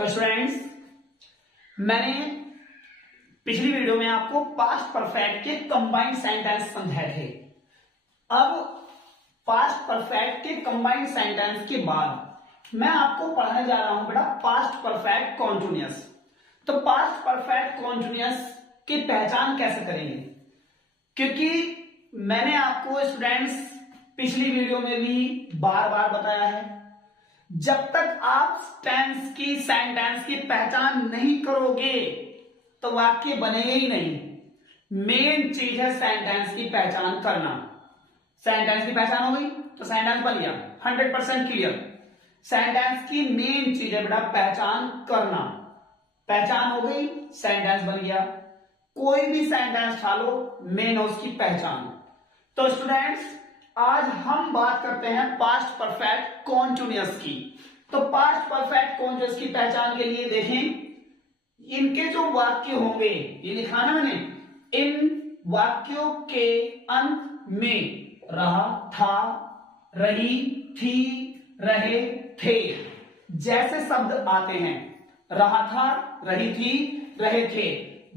तो स्टूडेंट्स, मैंने पिछली वीडियो में आपको पास्ट परफेक्ट के कंबाइंड सेंटेंस समझाए थे। अब पास्ट परफेक्ट के कंबाइंड सेंटेंस के बाद मैं आपको पढ़ाने जा रहा हूं बेटा पास्ट परफेक्ट कॉन्टिन्यूअस। तो पास्ट परफेक्ट कॉन्टिन्यूअस की पहचान कैसे करेंगे, क्योंकि मैंने आपको स्टूडेंट्स पिछली वीडियो में भी बार बार बताया है, जब तक आप टेंस की सेंटेंस की पहचान नहीं करोगे तो वाक्य बनेगा ही नहीं। मेन चीज है सेंटेंस की पहचान करना। सेंटेंस की पहचान हो गई तो सेंटेंस बन गया 100% क्लियर। सेंटेंस की मेन चीज है बेटा पहचान करना। पहचान हो गई, सेंटेंस बन गया। कोई भी सेंटेंस उठा लो, मेन है उसकी पहचान। तो स्टूडेंट्स, आज हम बात करते हैं पास्ट परफेक्ट कॉन्टिन्यूअस की। तो पास्ट परफेक्ट कॉन्टिन्यूअस की पहचान के लिए देखें, इनके जो वाक्य होंगे, ये लिखा ना मैंने, इन वाक्यों के अंत में रहा, था, रही, थी, रहे, थे जैसे शब्द आते हैं, रहा था, रही थी, रहे थे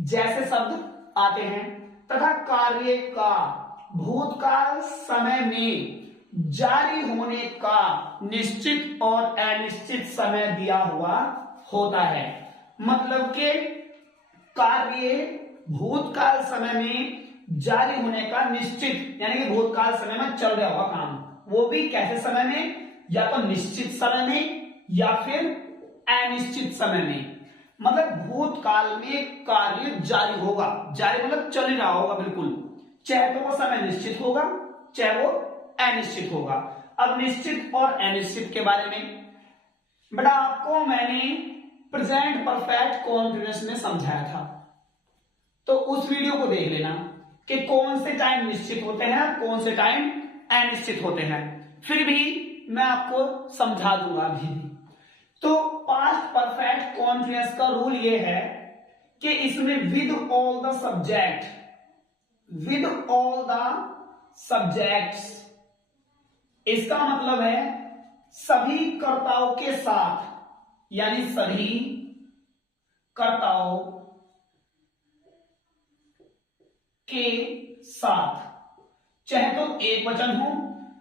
जैसे शब्द आते हैं, तथा कार्य का भूतकाल समय में जारी होने का निश्चित और अनिश्चित समय दिया हुआ होता है। मतलब के कार्य भूतकाल समय में जारी होने का निश्चित, यानी कि भूतकाल समय में चल रहा होगा काम, वो भी कैसे समय में, या तो निश्चित समय में या फिर अनिश्चित समय में। मतलब भूतकाल में कार्य जारी होगा, जारी मतलब चल ही रहा होगा बिल्कुल, चाहे तो वो समय निश्चित होगा चाहे वो अनिश्चित होगा। अब निश्चित और अनिश्चित के बारे में बेटा आपको मैंने प्रेजेंट परफेक्ट कॉन्टिन्यूअस में समझाया था, तो उस वीडियो को देख लेना कि कौन से टाइम निश्चित होते हैं कौन से टाइम अनिश्चित होते हैं। फिर भी मैं आपको समझा दूंगा अभी भी। तो पास्ट परफेक्ट कॉन्टिन्यूअस का रूल ये है कि इसमें with all the subject, with all the subjects, इसका मतलब है सभी कर्ताओं के साथ, यानी सभी कर्ताओं के साथ, चाहे तो एक वचन हो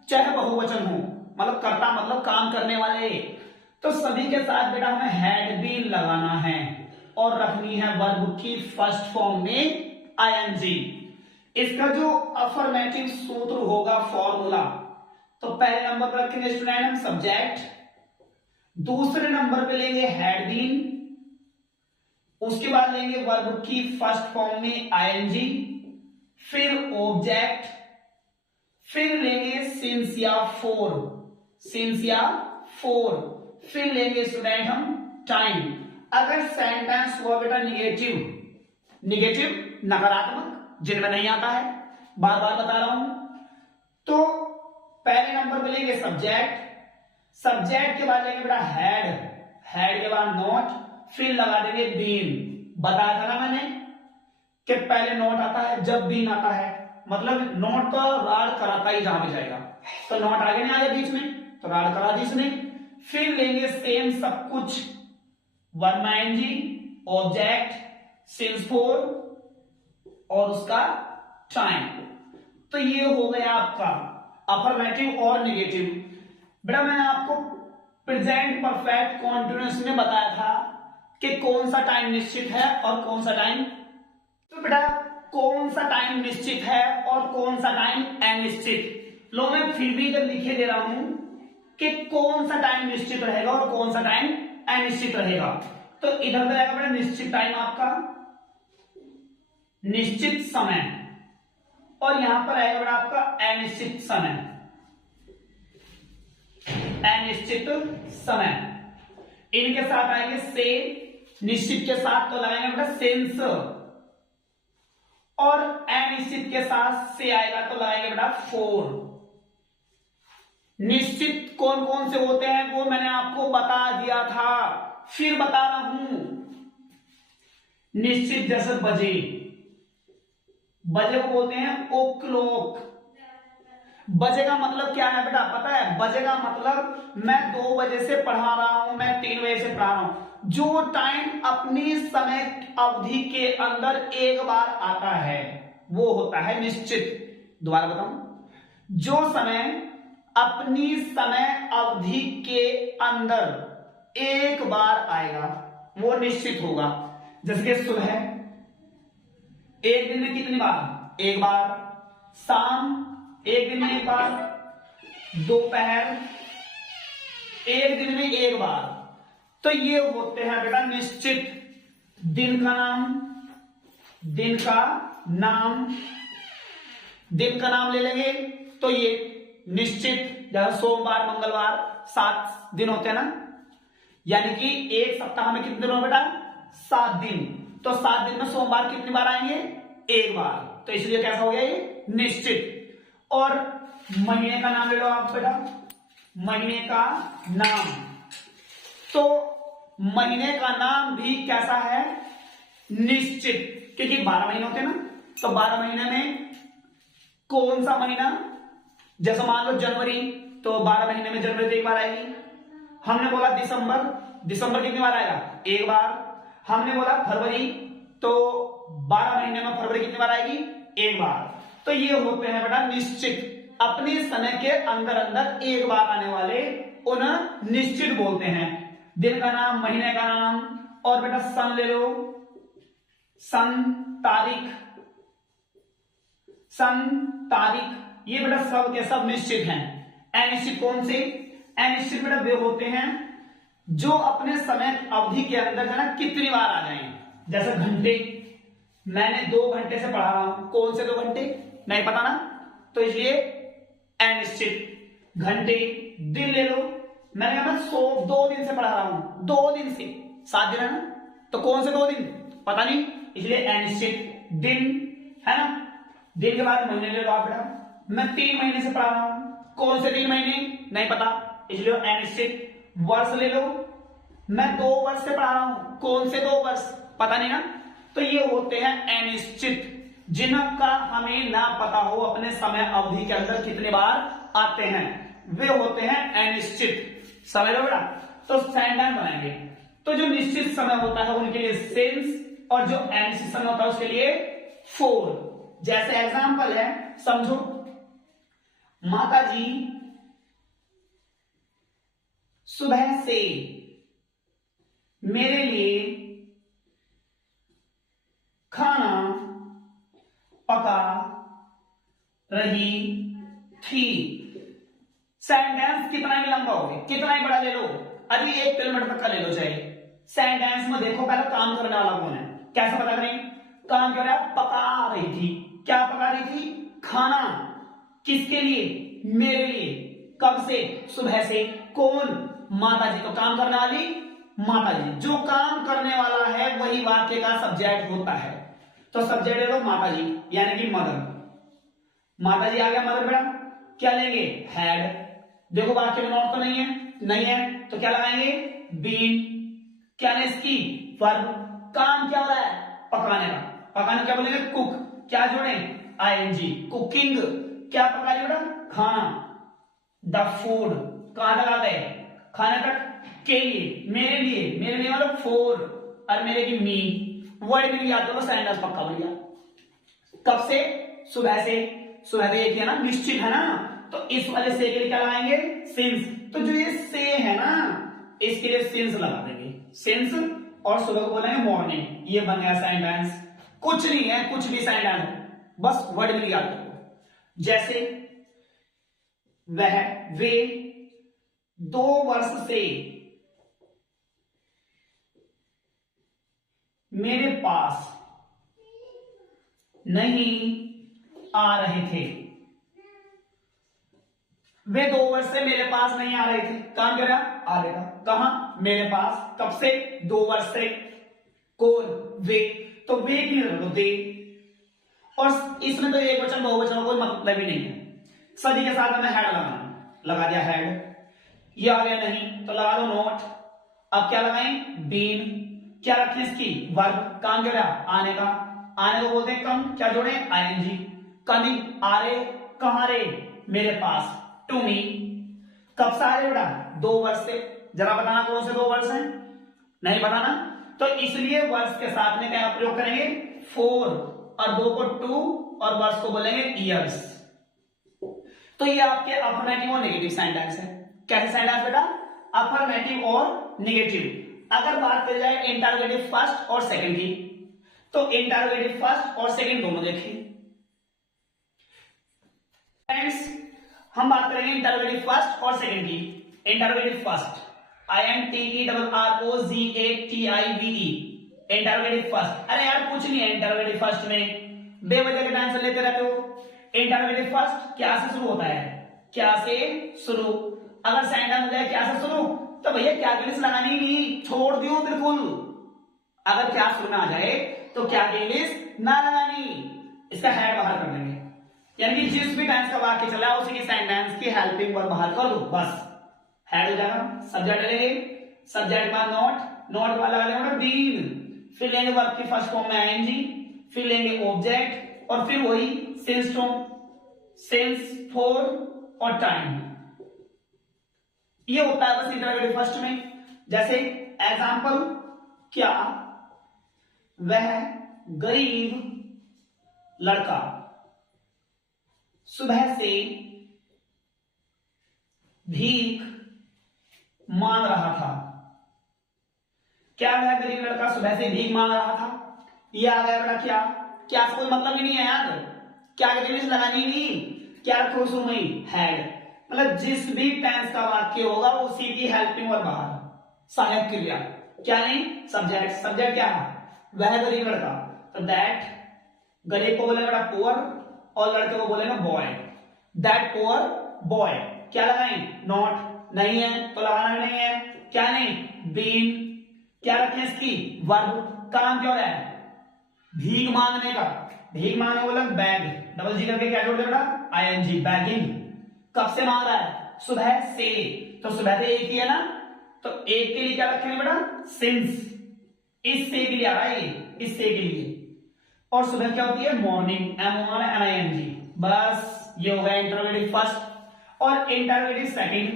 चाहे बहुवचन हो, मतलब कर्ता मतलब काम करने वाले, तो सभी के साथ बेटा हमें हैड बीन लगाना है और रखनी है वर्ब की फर्स्ट फॉर्म में आईएनजी। इसका जो अफर्मेटिव सूत्र होगा फॉर्मूला, तो पहले नंबर पर रखेंगे स्टूडेंट हम सब्जेक्ट, दूसरे नंबर पे लेंगे हैड बीन, उसके बाद लेंगे वर्ब की फर्स्ट फॉर्म में आईएनजी, फिर ऑब्जेक्ट, फिर लेंगे सिंस या फोर, सिंस या फोर, फिर लेंगे स्टूडेंट हम टाइम। अगर सेंटेंस हुआ बेटा निगेटिव, निगेटिव नकारात्मक जिनमें नहीं आता है, बार बार बता रहा हूं, तो पहले नंबर पे लेंगे सब्जेक्ट, सब्जेक्ट के बाद लेंगे बेटा हैड, हैड के बाद नोट, फिर लगा देंगे बीन। बताया था ना मैंने कि पहले नोट आता है जब बीन आता है, मतलब नोट तो राड कराता ही जहां पे जाएगा, तो नोट आगे नहीं आया बीच में तो राड करा दी इसने। फिर लेंगे सेम सब कुछ, verb ING, object, since for और उसका टाइम। तो ये हो गया आपका अफर्मेटिव और निगेटिव। बेटा मैंने आपको प्रेजेंट परफेक्ट कॉन्टिन्यूअस में बताया था कि कौन सा टाइम निश्चित है और कौन सा टाइम, तो बेटा कौन सा टाइम निश्चित है और कौन सा टाइम अनिश्चित, लो मैं फिर भी इधर लिखे दे रहा हूं कि कौन सा टाइम निश्चित रहेगा और कौन सा टाइम अनिश्चित रहेगा। तो इधर पे आएगा बेटा निश्चित टाइम आपका, निश्चित समय, और यहां पर आएगा बेटा आपका अनिश्चित समय, अनिश्चित समय। इनके साथ आएंगे से, निश्चित के साथ तो लगाएंगे बेटा सेंस, और अनिश्चित के साथ से आएगा तो लगाएंगे बेटा फोर। निश्चित कौन कौन से होते हैं वो मैंने आपको बता दिया था, फिर बता रहा हूं। निश्चित जैसे बजे, बजे को बोलते हैं ओ क्लॉक, बजे का मतलब क्या है बेटा, पता है? बजे का मतलब मैं 2 बजे से पढ़ा रहा हूं, मैं 3 बजे से पढ़ा रहा हूं। जो टाइम अपनी समय अवधि के अंदर एक बार आता है वो होता है निश्चित। दोबारा बताऊं, जो समय अपनी समय अवधि के अंदर एक बार आएगा वो निश्चित होगा। जैसे कि सुबह एक दिन में कितनी बार? एक बार। शाम एक दिन में एक बार। दोपहर एक दिन में एक बार। तो ये होते हैं बेटा निश्चित। दिन का नाम, दिन का नाम, दिन का नाम ले लेंगे तो ये निश्चित। जैसे सोमवार मंगलवार 7 दिन होते हैं ना, यानी कि एक सप्ताह में कितने दिन हो बेटा? 7 दिन। तो 7 दिन में सोमवार कितनी बार आएंगे? एक बार। तो इसलिए कैसा हो गया ये? निश्चित। और महीने का नाम ले लो आप बेटा, महीने का नाम। तो महीने का नाम भी कैसा है? निश्चित, क्योंकि 12 महीने होते हैं ना। तो 12 महीने में कौन सा महीना? जैसे मान लो जनवरी, तो 12 महीने में जनवरी तो एक बार आएगी। हमने बोला दिसंबर, दिसंबर कितनी बार आएगा? एक बार। हमने बोला फरवरी, तो 12 महीने में फरवरी कितनी बार आएगी? एक बार। तो ये होते हैं बेटा निश्चित, अपने समय के अंदर अंदर एक बार आने वाले उन्हें निश्चित बोलते हैं। दिन का नाम, महीने का नाम, और बेटा सन ले लो, सन तारीख, सन तारीख, ये बेटा सब के सब निश्चित हैं। अनिश्चित कौन से? अनिश्चित बेटा वे होते हैं जो अपने समय अवधि के अंदर है ना कितनी बार आ जाएं। जैसे घंटे, मैंने 2 घंटे से पढ़ा रहा हूं, कौन से 2 घंटे? नहीं पता ना, तो इसलिए अनिश्चित। घंटे। दिन ले लो, मैंने कहा मैं 2 दिन से पढ़ा रहा हूं, 2 दिन से, 7 दिन है ना, तो कौन से 2 दिन? पता नहीं, इसलिए अनिश्चित। दिन है ना, दिन के बाद महीने ले लो आप बेटा, मैं 3 महीने से पढ़ा रहा हूं, कौन से 3 महीने? नहीं पता, इसलिए अनिश्चित। वर्ष ले लो, मैं 2 वर्ष से पढ़ा रहा हूं, कौन से 2 वर्ष? पता नहीं ना, तो ये होते हैं अनिश्चित, जिनका हमें ना पता हो अपने समय अवधि के अंदर कितने बार आते हैं, वे होते हैं अनिश्चित। समझ लो बेटा। तो सेंटेंस बनाएंगे, तो जो निश्चित समय होता है उनके लिए सिंस, और जो अनिश्चित समय होता है उसके लिए फोर। जैसे एग्जांपल है, समझो, माता जी सुबह से मेरे लिए खाना पका रही थी। सेंटेंस कितना ही लंबा हो, कितना ही बड़ा ले लो, अभी 1 किलोमीटर तक का ले लो चाहे। सेंटेंस में देखो पहले काम करने वाला कौन है, कैसे पता करें? काम कर रहा है, पका रही थी। क्या पका रही थी? खाना। किसके लिए? मेरे लिए। कब से? सुबह से। कौन? माता जी। तो काम करने वाली माता जी। जो काम करने वाला है वही वाक्य का सब्जेक्ट होता है, तो सब्जेक्ट ले लो माता जी, यानी कि मदर। माता जी आ गया मदर बेटा, क्या लेंगे? हैड। देखो वाक्य में नोट तो नहीं है, नहीं है, तो क्या लगाएंगे? बीन। क्या है इसकी? वर्ब। काम क्या हो रहा है? पकाने का। पकाने क्या बोलेंगे? कुक। क्या जोड़े? आईएनजी। कुकिंग। क्या पका रही बेटा? खाना। The food. कहां तक आ गए? खाने तक के लिए, मेरे लिए, मेरे लिए मतलब फोर, और मेरे की मी। वर्ड मिल गया तो सेंटेंस पक्का भैया। कब से? सुबह से। सुबह से एक है ना, निश्चित है ना, तो इस वाले से के लिए क्या लगाएंगे? सिंस। तो जो ये से है ना, इसके लिए सिंस लगा देंगे, सिंस, और सुबह को बोलेंगे मॉर्निंग। ये बन गया सेंटेंस। कुछ नहीं है, कुछ भी सेंटेंस, बस वर्ड मिल गया आपको। जैसे वह, वे 2 वर्ष से मेरे पास नहीं आ रहे थे। वे 2 वर्ष से मेरे पास नहीं आ रहे थे। काम कर रहा? आ रहा। कहां? मेरे पास। कब से? 2 वर्ष से। कौन? वे। तो वे की लो दे, और इसमें तो एक वचन बहुवचन का कोई मतलब ही नहीं है। सभी के साथ हमें हेड लगाना, लगा दिया हेड। ये आ गया नहीं तो लगा दो नोट। अब क्या लगाएं? बीन। क्या रखें इसकी? वर्ब। काम क्या? आने का। आने को बोलते हैं कम। क्या जोड़े? आईएनजी। कमिंग। आ रहे। कहां रे? मेरे पास, टू मी। कब से आ रहे बेटा? 2 वर्ष से। जरा बताना कौन से 2 वर्ष हैं? नहीं बताना, तो इसलिए वर्ष के साथ में क्या प्रयोग करेंगे? 4 और 2 को 2 और वर्ष को बोलेंगे ईयर्स। तो ये आपके अफर्मेटिव और नेगेटिव सेंटेंस है। कैसे सेंटेंस बेटा? अफर्मेटिव और नेगेटिव। अगर बात करी जाए इंटरोगेटिव फर्स्ट और सेकंड की, तो इंटरोगेटिव फर्स्ट और सेकंड दोनों देखिए। फ्रेंड्स, हम बात करेंगे इंटरोगेटिव फर्स्ट और सेकंड की। Interrogative first, INTERROGATIVE, interrogative first. अरे यार कुछ नहीं है इंटरोगेटिव फर्स्ट में, बेवजह का आंसर लेते रहते हो। इंटरोगेटिव फर्स्ट क्या से शुरू होता है? क्या से शुरू। अगर सेंटेंस हो जाए क्या से शुरू, तो भैया क्या इंग्लिश लगानी नहीं, छोड़ दियो बिल्कुल। अगर क्या शुरू में आ जाए तो क्या की इंग्लिश ना लगानी, इसका हेड बाहर कर देंगे। यानी कि जिस भी टेंस का वाक्य चला है उसी की सेंटेंस की हेल्पिंग वर्ब बाहर कर दो, बस हेड हो जाएगा। सब्जेक्ट लेंगे, सब्जेक्ट बाद नॉट, नॉट वाला लगा लेंगे बीन, फिर लेंगे वर्ब की फर्स्ट फॉर्म में आईएनजी, फिर लेंगे ऑब्जेक्ट और फिर वही सिंस टू, सिंस, फॉर और टाइम। ये होता है बस इंटरोगेटिव फर्स्ट में। जैसे एग्जांपल, क्या वह गरीब लड़का सुबह से भीख मांग रहा था। क्या वह गरीब लड़का सुबह से भीख मांग रहा था? ये आ गया बेटा क्या? क्या कोई मतलब ही नहीं है यार, क्या इंग्लिश लगानी नहीं, क्या रखो शुरू में? हेड। मतलब जिस भी टेंस का वाक्य होगा उसी की हेल्पिंग वर्ब बाहर, सहायक क्रिया। क्या नहीं? सब्जेक्ट। सब्जेक्ट क्या है? वह गरीब लड़का, तो दैट, गरीब को बोलेगा बेटा पुअर और लड़के को बोलेगा बॉय। That poor boy. क्या लगाएं? नॉट। नहीं है तो लगाना नहीं है। क्या नहीं? बीन। क्या रखें इसकी? वर्ब। काम क्या हो रहा है? भीख मांगने का। भीख मांगने को बोला बैग, डबल जी करके क्या जोड़ दे बेटा? ING, begging. कब से मांग रहा है? सुबह से। तो सुबह से एक ही है ना, तो एक के लिए क्या रखेंगे बेटा? सिंस। इस से के लिए आ रहा है, इस से के लिए। और सुबह क्या होती है? Morning, MORNING। बस ये हो गया इंटरोगेटिव फर्स्ट। और इंटरोगेटिव सेकंड,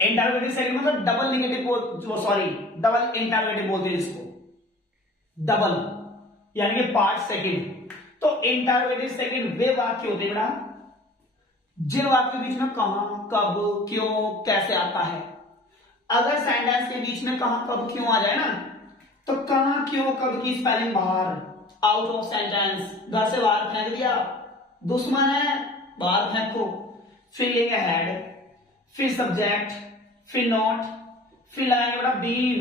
इंटरोगेटिव सेकंड मतलब डबल नेगेटिव, डबल इंटरोगेटिव बोलते हैं इसको, डबल यानी कि पार्ट सेकंड। तो इंटरोगेटिव सेकंड वे वाक्य होते हैं बेटा जिन वाक्य के बीच में कहां, कब, क्यों, कैसे आता है। अगर सेंटेंस के बीच में कहां, कब, क्यों आ जाए ना, तो कहां, क्यों, कब की स्पेलिंग बाहर, आउट ऑफ सेंटेंस, घर से बाहर फेंक दिया, दुश्मन है बाहर फेंको। फिर लेंगे हेड, फिर सब्जेक्ट, फिर नॉट, फिर लगाएंगे बेटा बीन,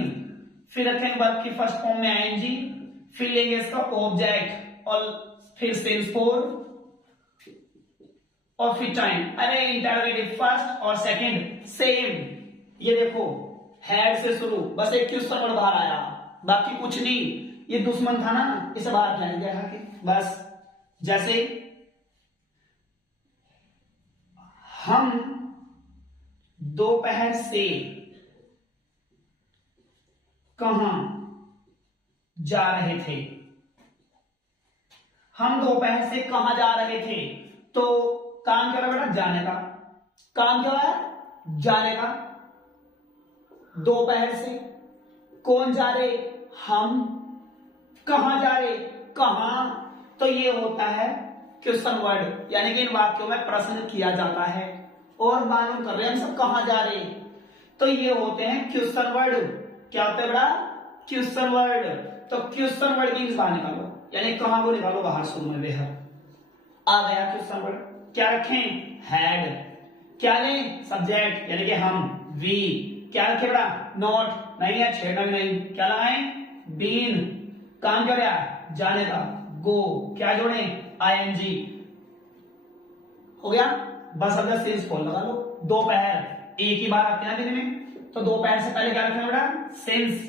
फिर रखेंगे वर्ब की फर्स्ट फॉर्म में आईएनजी, फिर लेंगे इसका ऑब्जेक्ट और फिर सिंस फॉर और फिर टाइम। अरे इंटरोगेटिव फर्स्ट और सेकंड सेम। ये देखो हेड से शुरू, बस एक क्वेश्चन वर्ड बाहर आया, बाकी कुछ नहीं। ये दुश्मन था ना, इसे बाहर फेंक दिया के बस। जैसे हम दोपहर से कहां जा रहे थे। हम दोपहर से कहां जा रहे थे, तो काम क्या रहा बेटा? जाने का। काम क्या है? जाने का। दोपहर से कौन जा रहे? हम। कहां जा रहे? कहां। तो ये होता है क्वेश्चन वर्ड, यानी कि इन वाक्यों में प्रश्न किया जाता है और मालूम कर रहे हैं हम सब कहां जा रहे, तो ये होते हैं क्वेश्चन वर्ड। क्या होता है बेटा? Question word. तो क्वेश्चन वर्ड की बाहर निकालो, यानी कहां को निकालो बाहर शुरू में, बेहद आ गया क्वेश्चन वर्ड। क्या रखें? हेड। क्या लें? सब्जेक्ट यानी कि हम, वी। क्या रखे बेटा? नॉट। नहीं है, छेड़ना नहीं। क्या लगाएं? बीन। काम क्या रहा? जाने का। गो। क्या जोड़े? आईएनजी। हो गया बस। अब सिंस फॉर लगा लो। दोपहर एक ही बार आते हैं दिन में, तो दोपहर से पहले क्या रखेंगे बेटा? सिंस।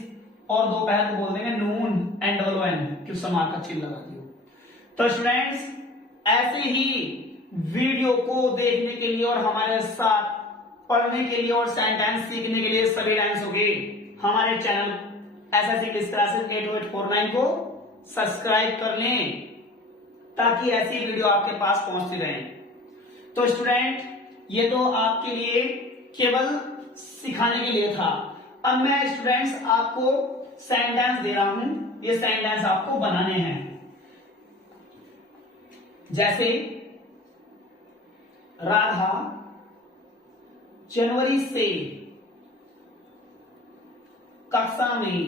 और दोपहर को बोल देंगे नून, NNN, क्वेश्चन मार्क का चिन्ह लगा दियो। तो स्टूडेंट्स ऐसे ही वीडियो को देखने के लिए और हमारे साथ पढ़ने के लिए और सेंटेंस सीखने के लिए सभी लाइन्स के हमारे चैनल SSC इंग्लिश क्लासेस 8849 को सब्सक्राइब कर लें, ताकि ऐसी वीडियो आपके पास पहुंचती रहे। तो स्टूडेंट ये तो आपके लिए केवल सिखाने के लिए था। अब मैं स्टूडेंट्स आपको सेंटेंस दे रहा हूं, ये सेंटेंस आपको बनाने हैं। जैसे राधा जनवरी से कक्षा में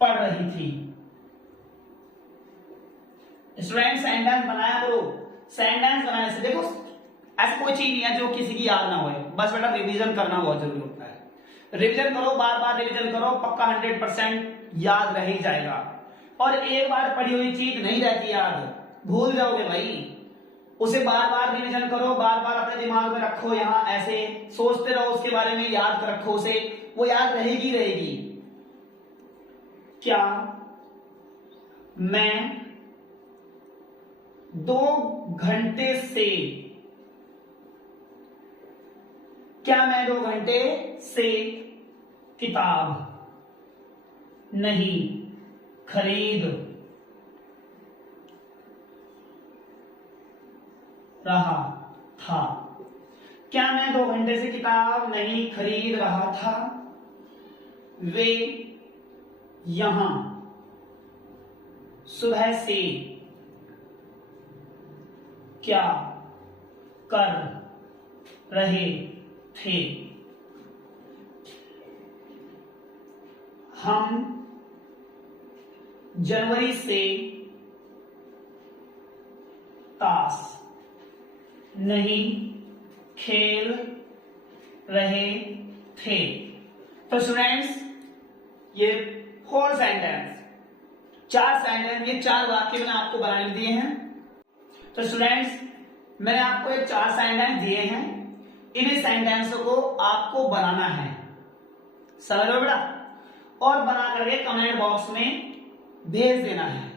पढ़ रही थी। स्टूडेंट सेंटेंस बनाया करो। सेंटेंस बनाने से देखो ऐसी कोई चीज नहीं है जो किसी की याद ना हो, बस बेटा रिवीजन करना बहुत जरूरी होता है। रिवीजन करो, बार बार रिवीजन करो, पक्का 100% याद रह ही जाएगा। और एक बार पढ़ी हुई चीज नहीं रहती याद, भूल जाओगे भाई। उसे बार बार रिवीजन करो, बार बार अपने दिमाग में रखो, यहां ऐसे सोचते रहो उसके बारे में, याद रखो उसे, वो याद रहेगी रहेगी। क्या मैं 2 घंटे से, क्या मैं 2 घंटे से किताब नहीं खरीद रहा था? क्या मैं 2 घंटे से किताब नहीं खरीद रहा था? वे यहां सुबह से क्या कर रहे थे? हम जनवरी से ताश नहीं खेल रहे थे। तो स्टूडेंट्स ये 4 सेंटेंस, 4 सेंटेंस, ये 4 वाक्य मैंने आपको बनाने दिए हैं। तो स्टूडेंट्स मैंने आपको ये 4 सेंटेंस दिए हैं, इन्हीं सेंटेंसों को आपको बनाना है, समझ लो बेटा, और बना करके कमेंट बॉक्स में भेज देना है।